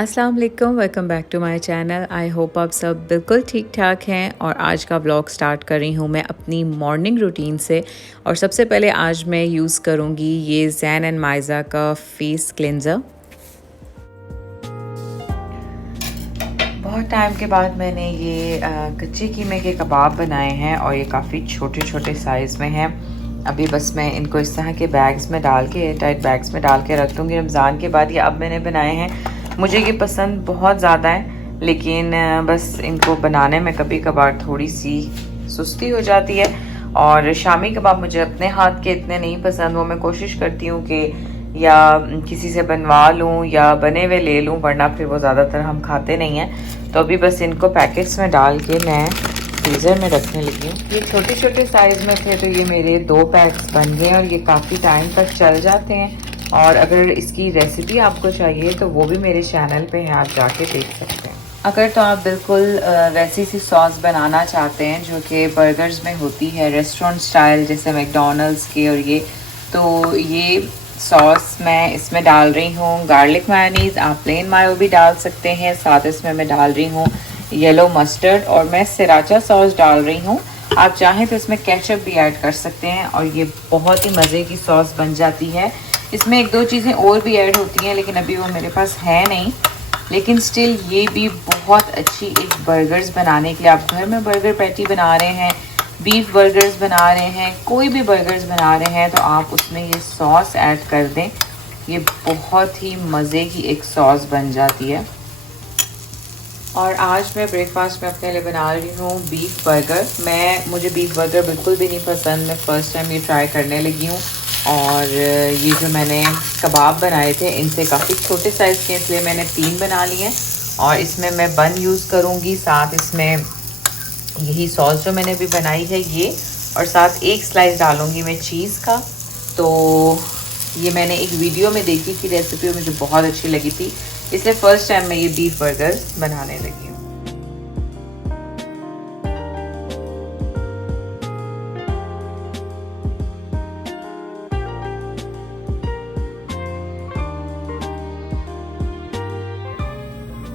अस्सलाम वालेकुम, welcome back to my channel. I hope आप सब बिल्कुल ठीक ठाक हैं। और आज का व्लॉग स्टार्ट कर रही हूँ मैं अपनी मॉर्निंग रूटीन से। और सबसे पहले आज मैं यूज़ करूँगी ये ज़ैन एंड माइज़ा का फेस क्लेंज़र। बहुत टाइम के बाद मैंने ये कच्चे कीमे के कबाब बनाए हैं और ये काफ़ी छोटे छोटे साइज़ में हैं। अभी बस मैं इनको इस तरह के बैग्स में डाल के, टाइट बैग्स में डाल के रख दूँगी रमज़ान के बाद। ये अब मैंने बनाए हैं। मुझे ये पसंद बहुत ज़्यादा है, लेकिन बस इनको बनाने में कभी कभार थोड़ी सी सुस्ती हो जाती है। और शामी कबाब मुझे अपने हाथ के इतने नहीं पसंद। वो मैं कोशिश करती हूँ कि या किसी से बनवा लूँ या बने हुए ले लूँ, वरना फिर वो ज़्यादातर हम खाते नहीं हैं। तो अभी बस इनको पैकेट्स में डाल के मैं फ्रीज़र में रखने लगी हूँ। ये छोटे छोटे साइज़ में थे तो ये मेरे 2 पैक्स बन गए और ये काफ़ी टाइम तक चल जाते हैं। और अगर इसकी रेसिपी आपको चाहिए तो वो भी मेरे चैनल पे है, आप जाके देख सकते हैं। अगर तो आप बिल्कुल वैसी सी सॉस बनाना चाहते हैं जो कि बर्गर्स में होती है, रेस्टोरेंट स्टाइल, जैसे मैकडोनल्ड्स के, और तो ये सॉस मैं इसमें डाल रही हूँ गार्लिक मायोनीज़। आप प्लेन मायो भी डाल सकते हैं। साथ इसमें मैं डाल रही हूँ येलो मस्टर्ड और मैं सिराचा सॉस डाल रही हूँ। आप चाहें तो इसमें केचप भी ऐड कर सकते हैं और ये बहुत ही मज़े की सॉस बन जाती है। इसमें 1-2 चीज़ें और भी ऐड होती हैं, लेकिन अभी वो मेरे पास है नहीं। लेकिन स्टिल ये भी बहुत अच्छी एक बर्गर्स बनाने के लिए, आप घर में बर्गर पैटी बना रहे हैं, बीफ बर्गर्स बना रहे हैं, कोई भी बर्गर्स बना रहे हैं, तो आप उसमें ये सॉस ऐड कर दें। ये बहुत ही मज़े की एक सॉस बन जाती है। और आज मैं ब्रेकफास्ट में अपने लिए बना रही हूँ बीफ बर्गर। मुझे बीफ बर्गर बिल्कुल भी नहीं पसंद। मैं फ़र्स्ट टाइम ये ट्राई करने लगी हूँ। और ये जो मैंने कबाब बनाए थे इनसे काफ़ी छोटे साइज़ के, इसलिए मैंने 3 बना लिए। और इसमें मैं बन यूज़ करूँगी, साथ इसमें यही सॉस जो मैंने भी बनाई है ये, और साथ 1 स्लाइस डालूँगी मैं चीज़ का। तो ये मैंने एक वीडियो में देखी थी रेसिपी, मुझे बहुत अच्छी लगी थी, इसलिए फ़र्स्ट टाइम मैं ये बीफ बर्गर बनाने लगी हूँ।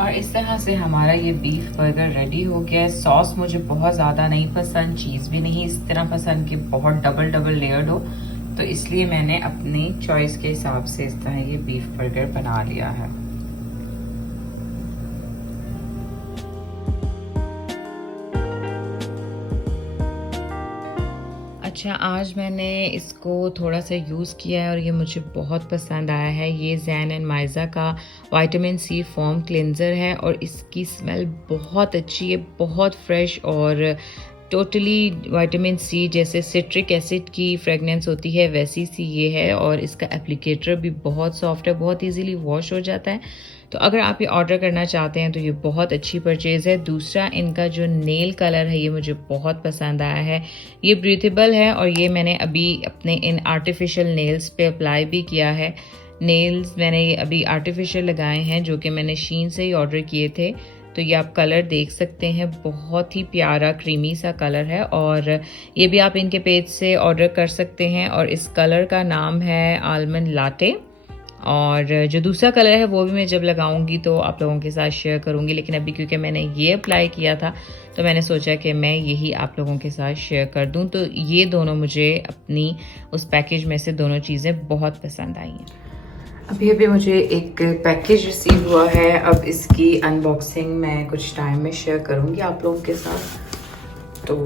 और इस तरह से हमारा ये बीफ बर्गर रेडी हो गया है। सॉस मुझे बहुत ज़्यादा नहीं पसंद, चीज़ भी नहीं इस तरह पसंद कि बहुत डबल लेयर्ड हो, तो इसलिए मैंने अपनी चॉइस के हिसाब से इस तरह ये बीफ बर्गर बना लिया है। अच्छा, आज मैंने इसको थोड़ा सा यूज़ किया है और ये मुझे बहुत पसंद आया है। ये ज़ैन एंड माइज़ा का विटामिन सी फॉर्म क्लेंज़र है और इसकी स्मेल बहुत अच्छी है, बहुत फ्रेश, और टोटली विटामिन सी जैसे सिट्रिक एसिड की फ्रेगनेंस होती है वैसी सी ये है। और इसका एप्लीकेटर भी बहुत सॉफ्ट है, बहुत इजीली वॉश हो जाता है। तो अगर आप ये ऑर्डर करना चाहते हैं तो ये बहुत अच्छी परचेज़ है। दूसरा, इनका जो नेल कलर है ये मुझे बहुत पसंद आया है। ये ब्रीथेबल है और ये मैंने अभी अपने इन आर्टिफिशियल नेल्स पे अप्लाई भी किया है। नेल्स मैंने ये अभी आर्टिफिशियल लगाए हैं जो कि मैंने शीन से ही ऑर्डर किए थे। तो ये आप कलर देख सकते हैं, बहुत ही प्यारा क्रीमी सा कलर है। और ये भी आप इनके पेज से ऑर्डर कर सकते हैं। और इस कलर का नाम है आलमंड लाटे। और जो दूसरा कलर है वो भी मैं जब लगाऊंगी तो आप लोगों के साथ शेयर करूंगी, लेकिन अभी क्योंकि मैंने ये अप्लाई किया था तो मैंने सोचा कि मैं यही आप लोगों के साथ शेयर कर दूं। तो ये दोनों मुझे अपनी उस पैकेज में से दोनों चीज़ें बहुत पसंद आई हैं। अभी मुझे एक पैकेज रिसीव हुआ है। अब इसकी अनबॉक्सिंग मैं कुछ टाइम में शेयर करूंगी आप लोगों के साथ। तो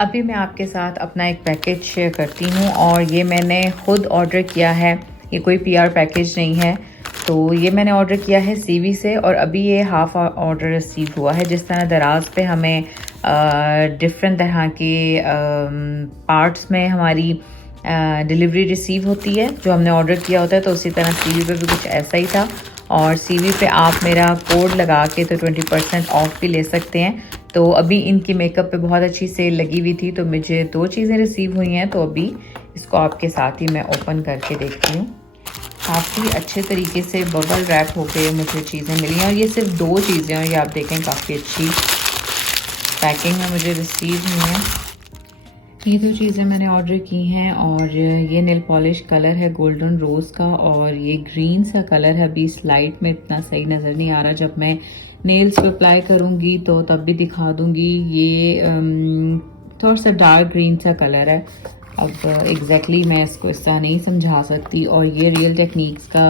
अभी मैं आपके साथ अपना एक पैकेज शेयर करती हूँ और ये मैंने खुद ऑर्डर किया है। ये कोई पीआर पैकेज नहीं है। तो ये मैंने ऑर्डर किया है सीवी से और अभी ये हाफ ऑर्डर रिसीव हुआ है। जिस तरह दराज पे हमें डिफरेंट तरह के पार्ट्स में हमारी डिलीवरी रिसीव होती है जो हमने ऑर्डर किया होता है, तो उसी तरह सीवी पे भी कुछ ऐसा ही था। और सीवी पे आप मेरा कोड लगा के तो 20% ऑफ भी ले सकते हैं। तो अभी इनकी मेकअप पे बहुत अच्छी सेल लगी हुई थी, तो मुझे 2 चीज़ें रिसीव हुई हैं। तो अभी इसको आपके साथ ही मैं ओपन करके देखती हूँ। काफ़ी अच्छे तरीके से बबल रैप होके मुझे चीज़ें मिली हैं और ये सिर्फ 2 चीज़ें हैं। ये आप देखें काफ़ी अच्छी पैकिंग में मुझे रिसीव हुई हैं। ये दो चीज़ें मैंने ऑर्डर की हैं और ये नेल पॉलिश कलर है गोल्डन रोज़ का और ये ग्रीन सा कलर है। अभी इस लाइट में इतना सही नज़र नहीं आ रहा, जब मैं नेल्स पे अप्लाई करूँगी तो तब भी दिखा दूँगी। ये थोड़ा सा डार्क ग्रीन सा कलर है। अब एग्जैक्टली मैं इसको इस तरह नहीं समझा सकती। और ये रियल टेक्निक्स का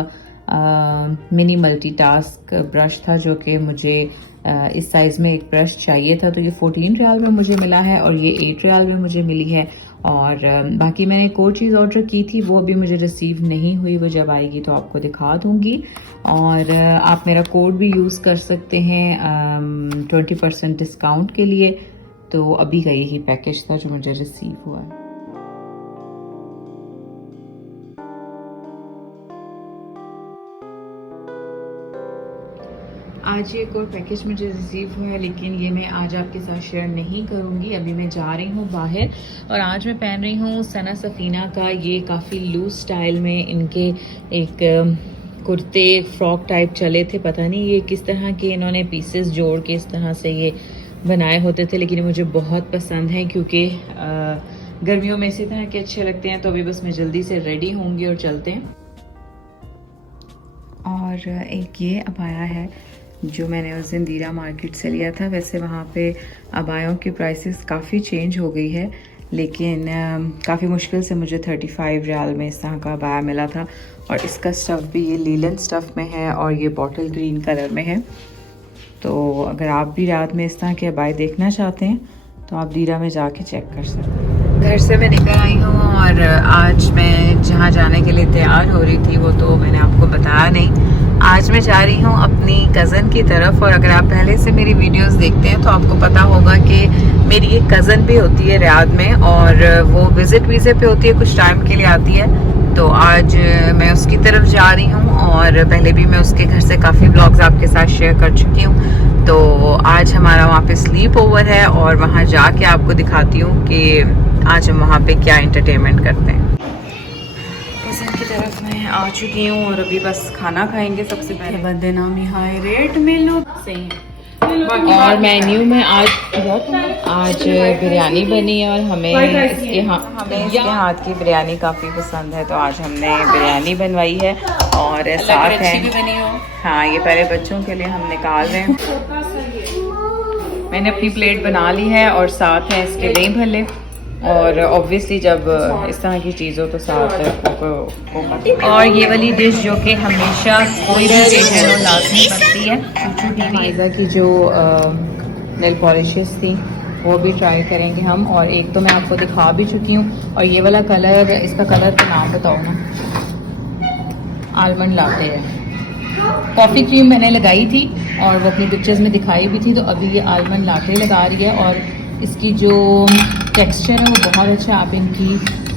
मिनी मल्टीटास्क ब्रश था जो कि मुझे इस साइज़ में एक ब्रश चाहिए था, तो ये 14 रियाल में मुझे मिला है और ये 8 रियाल में मुझे मिली है। और बाकी मैंने एक और चीज़ ऑर्डर की थी, वो अभी मुझे रिसीव नहीं हुई, वो जब आएगी तो आपको दिखा दूँगी। और आप मेरा कोड भी यूज़ कर सकते हैं 20% डिस्काउंट के लिए। तो अभी का यही पैकेज था जो मुझे रिसीव हुआ है। आज एक और पैकेज मुझे रिसीव हुआ है, लेकिन ये मैं आज आपके साथ शेयर नहीं करूँगी। अभी मैं जा रही हूँ बाहर और आज मैं पहन रही हूँ सना सफीना का ये काफ़ी लूज स्टाइल में इनके एक कुर्ते फ्रॉक टाइप चले थे। पता नहीं ये किस तरह के इन्होंने पीसेस जोड़ के इस तरह से ये बनाए होते थे, लेकिन मुझे बहुत पसंद है क्योंकि गर्मियों में इसी तरह के अच्छे लगते हैं। तो अभी बस मैं जल्दी से रेडी होंगी और चलते हैं। और एक ये अबाया है जो मैंने उस दिन दीरा मार्केट से लिया था। वैसे वहाँ पे अबायों की प्राइसेस काफ़ी चेंज हो गई है, लेकिन काफ़ी मुश्किल से मुझे 35 रियाल में इस तरह का अबाया मिला था। और इसका स्टफ़ भी ये लीलन स्टफ़ में है और ये बॉटल ग्रीन कलर में है। तो अगर आप भी रात में इस तरह के अबाए देखना चाहते हैं तो आप दीरा में जाके चेक कर सकते हैं। घर से मैं निकल आई हूँ और आज मैं जहाँ जाने के लिए तैयार हो रही थी वो तो मैंने आपको बताया नहीं। आज मैं जा रही हूँ अपनी कज़न की तरफ। और अगर आप पहले से मेरी वीडियोस देखते हैं तो आपको पता होगा कि मेरी एक कज़न भी होती है रियाद में और वो विज़िट वीज़े पे होती है, कुछ टाइम के लिए आती है। तो आज मैं उसकी तरफ जा रही हूँ और पहले भी मैं उसके घर से काफ़ी व्लॉग्स आपके साथ शेयर कर चुकी हूँ। तो आज हमारा वहाँ पे स्लीप ओवर है और वहाँ जाके आपको दिखाती हूँ कि आज हम वहाँ पे क्या एंटरटेनमेंट करते हैं। कज़न की तरफ मैं आ चुकी हूँ और अभी बस खाना खाएंगे। सबसे पहले बदे नामी हाई रेट में लो सही है। और मेन्यू में आज बिरयानी बनी और हमें इसके हाथ की बिरयानी काफ़ी पसंद है, तो आज हमने बिरयानी बनवाई है। और साथ है हाँ, ये पहले बच्चों के लिए हम निकाल रहे हैं। मैंने अपनी प्लेट बना ली है और साथ है इसके दही भल्ले। और ऑब्वियसली जब इस तरह की चीज़ हो तो साथ और ये वाली डिश जो कि हमेशा कोई भी ओकेजन हो लाजमी बनती है, चूचू की माइज़ा की जो नेल पॉलिशेस थी वो भी ट्राई करेंगे हम। और एक तो मैं आपको दिखा भी चुकी हूँ। और ये वाला कलर, इसका कलर का नाम बताओ ना। आलमंड लाटे है। कॉफ़ी क्रीम मैंने लगाई थी और वो अपनी पिक्चर्स में दिखाई भी थी, तो अभी ये आलमंड लाटे लगा रही है। और इसकी जो टेक्सचर है वो बहुत अच्छा है। आप इनकी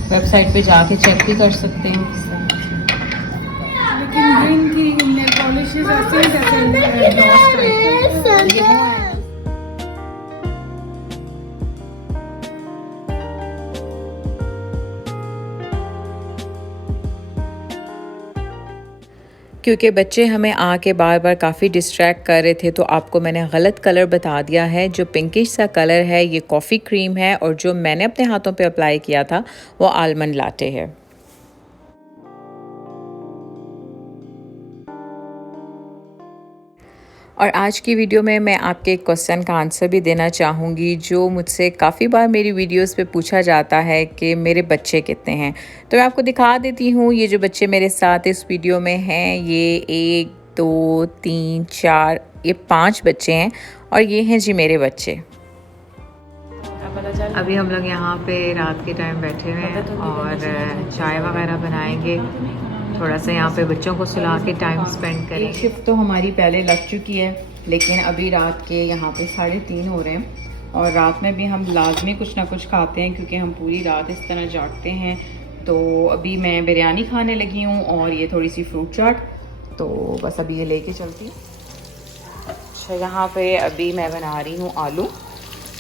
वेबसाइट पे जाके चेक भी कर सकते हैं। लेकिन इनकी नेल पॉलिशेस ऐसे क्योंकि बच्चे हमें आके बार बार काफ़ी डिस्ट्रैक्ट कर रहे थे, तो आपको मैंने गलत कलर बता दिया है। जो पिंकिश सा कलर है ये कॉफ़ी क्रीम है और जो मैंने अपने हाथों पे अप्लाई किया था वो आलमंड लाटे है। और आज की वीडियो में मैं आपके एक क्वेश्चन का आंसर भी देना चाहूँगी जो मुझसे काफ़ी बार मेरी वीडियोस पे पूछा जाता है कि मेरे बच्चे कितने हैं। तो मैं आपको दिखा देती हूँ। ये जो बच्चे मेरे साथ इस वीडियो में हैं ये 1 2 3 4 ये 5 बच्चे हैं और ये हैं जी मेरे बच्चे। अभी हम लोग यहाँ पे रात के टाइम बैठे हुए हैं और चाय वगैरह बनाएंगे। थोड़ा सा यहाँ पे बच्चों को सुला के टाइम स्पेंड करें। शिफ्ट तो हमारी पहले लग चुकी है, लेकिन अभी रात के यहाँ पे 3:30 हो रहे हैं। और रात में भी हम लाजमी कुछ ना कुछ खाते हैं क्योंकि हम पूरी रात इस तरह जागते हैं। तो अभी मैं बिरयानी खाने लगी हूँ और ये थोड़ी सी फ्रूट चाट, तो बस अभी ये लेके चलती हूँ। अच्छा, यहाँ पे अभी मैं बना रही हूँ आलू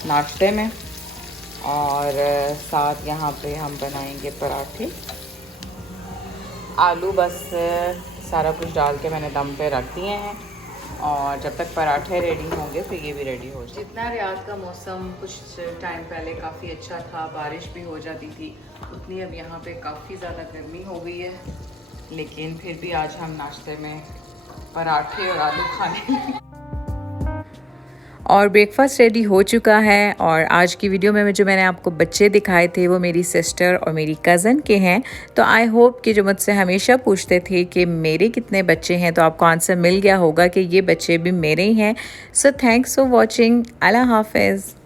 नाश्ते में और साथ यहाँ पे हम बनाएंगे पराठे। आलू बस सारा कुछ डाल के मैंने दम पे रख दिए हैं और जब तक पराठे रेडी होंगे फिर ये भी रेडी हो जाए। जितना रियाद का मौसम कुछ टाइम पहले काफ़ी अच्छा था, बारिश भी हो जाती थी, उतनी अब यहाँ पे काफ़ी ज़्यादा गर्मी हो गई है। लेकिन फिर भी आज हम नाश्ते में पराठे और आलू खाने और ब्रेकफास्ट रेडी हो चुका है। और आज की वीडियो में जो मैंने आपको बच्चे दिखाए थे वो मेरी सिस्टर और मेरी कज़न के हैं। तो आई होप कि जो मुझसे हमेशा पूछते थे कि मेरे कितने बच्चे हैं, तो आपको आंसर मिल गया होगा कि ये बच्चे भी मेरे ही हैं। So thanks for watching. अल्लाह हाफिज़।